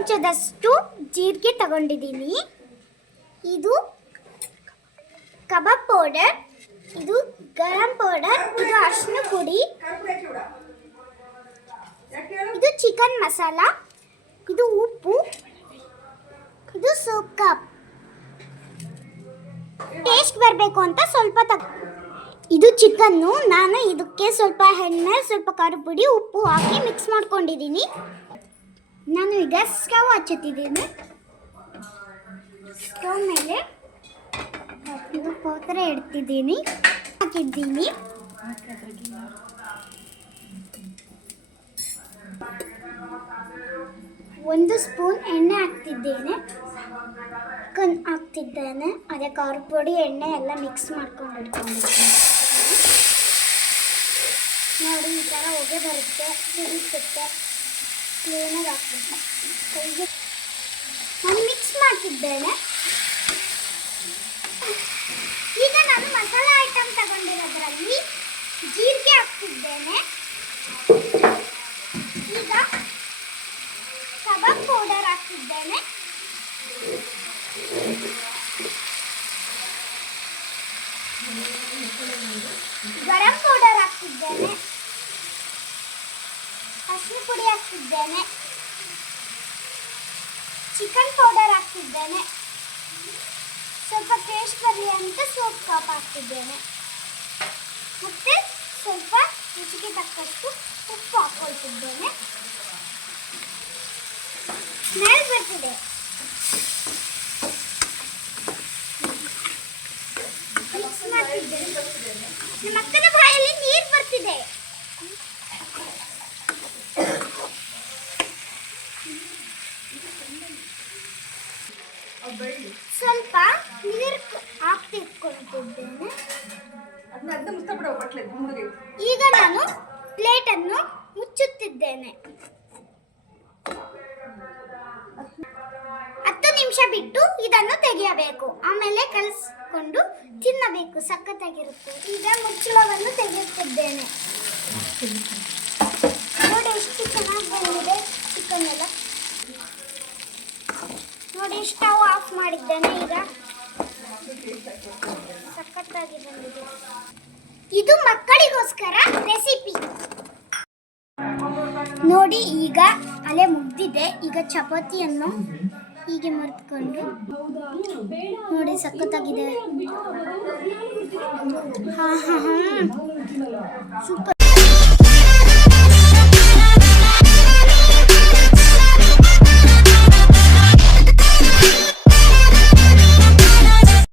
ಚಮಚದಷ್ಟು ಜೀರಿಗೆ ತಗೊಂಡಿದ್ದೀನಿ. ಇದು ಕಬಾಬ್ ಪೌಡರ್, ಇದು ಗರಂ ಪೌಡರ್, ಇದು ಅರಿಶಿನ ಪುಡಿ, ಇದು ಚಿಕನ್ ಮಸಾಲ, ಇದು ಉಪ್ಪು, ಇದು ಸೋಪ್ ಕಪ್. ಟೇಸ್ಟ್ ಬರಬೇಕು ಅಂತ ಸ್ವಲ್ಪ ಇದು ಚಿಕನ್ನು. ನಾನು ಇದಕ್ಕೆ ಸ್ವಲ್ಪ ಎಣ್ಣೆ, ಸ್ವಲ್ಪ ಖಾರ ಪುಡಿ, ಉಪ್ಪು ಹಾಕಿ ಮಿಕ್ಸ್ ಮಾಡ್ಕೊಂಡಿದ್ದೀನಿ. ನಾನು ಈಗ ಸ್ಟವ್ ಹಚ್ಚುತ್ತಿದ್ದೀನಿ. ಸ್ಟವ್ ಮೇಲೆ ಇದು ಪಾತ್ರೆ ಇಡ್ತಿದ್ದೀನಿ, ಹಾಕಿದ್ದೀನಿ. ಒಂದು ಸ್ಪೂನ್ ಎಣ್ಣೆ ಹಾಕ್ತಿದ್ದೇನೆ. ಅದೇ ಖಾರ ಪುಡಿ, ಎಣ್ಣೆ ಎಲ್ಲ ಮಿಕ್ಸ್ ಮಾಡ್ಕೊಂಡು ಇಟ್ಕೊಂಡಿದ್ದೀನಿ. ನೋಡಿ, ಈ ಥರ ಹೊಗೆ ಬರುತ್ತೆ, ಸಿಡಿಸುತ್ತೆ. ಕ್ಲೀನಾಗಿ ಹಾಕ್ಬೇಕು. ಕೈಗೆ ನಾನು ಮಿಕ್ಸ್ ಮಾಡ್ತಿದ್ದೇನೆ. ಈಗ ನಾನು ಮಸಾಲೆ ಐಟಮ್ ತಗೊಂಡಿರೋದ್ರಲ್ಲಿ ಜೀರಿಗೆ ಹಾಕ್ತಿದ್ದೇನೆ. ಈಗ ಕಬಾಬ್ ಪೌಡರ್ ಹಾಕ್ತಿದ್ದೇನೆ. ಗರಂ ಪೌಡರ್ ಹಾಕ್ತಿದ್ದೇನೆ. ಅರಿಶಿನ ಪುಡಿ ಹಾಕ್ತಿದ್ದೇನೆ. Chicken powder ಹಾಕ್ತಿದ್ದೇನೆ. ಸ್ವಲ್ಪ ಟೇಸ್ಟ್ ಬರಲಿ ಅಂತ ಸೋಪ್ ಕಾಪ್ ಹಾಕ್ತಿದ್ದೇನೆ. ಮತ್ತೆ ಸ್ವಲ್ಪ ರುಚಿಗೆ ತಕ್ಕಷ್ಟು ಉಪ್ಪು ಹಾಕ್ಕೊಳ್ತಿದ್ದೇನೆ. ಸ್ಮೆಲ್ ಬರ್ತಿದೆ. ಮಿಕ್ಸ್ ಮಾಡ್ತಿದ್ದೇನೆ. ನಮ್ಮ ಅಕ್ಕನ ಬಾಯಲ್ಲಿ ನೀರು ಬರ್ತಿದೆ. ಸ್ವಲ್ಪ ನೀರು ಹಾಕ್ತಿಟ್ಕೊಳ್ತಿದ್ದೇನೆ. ಈಗ ನಾನು ಪ್ಲೇಟನ್ನು ಮುಚ್ಚುತ್ತಿದ್ದೇನೆ. 10 ನಿಮಿಷ ಬಿಟ್ಟು ಇದನ್ನು ತೆಗೆಯಬೇಕು. ಆಮೇಲೆ ಕಲಿಸ್ಕೊಂಡು ತಿನ್ನಬೇಕು. ಸಖತ್ತಾಗಿರುತ್ತೆ. ಈಗ ಮುಚ್ಚಳವನ್ನು ತೆಗೆಯುತ್ತಿದ್ದೇನೆ. ನೋಡಿ ಎಷ್ಟು ಚೆನ್ನಾಗಿ ಬಂದಿದೆ ಚಿಕನ್ ಎಲ್ಲ. ನೋಡಿ, ಸ್ಟವ್ ಆಫ್ ಮಾಡಿದ್ದೇನೆ. ಈಗ ಸಖತ್ತಾಗಿ ಬಂದಿದೆ. ಇದು ಮಕ್ಕಳಿಗೋಸ್ಕರ ರೆಸಿಪಿ. ನೋಡಿ, ಈಗ ಅಲೆ ಮುಗ್ದಿದೆ. ಈಗ ಚಪಾತಿಯನ್ನು ಹೀಗೆ ಮರ್ತ್ಕೊಂಡು ನೋಡಿ, ಸಖತ್ತಾಗಿದೆ. ಸೂಪರ್.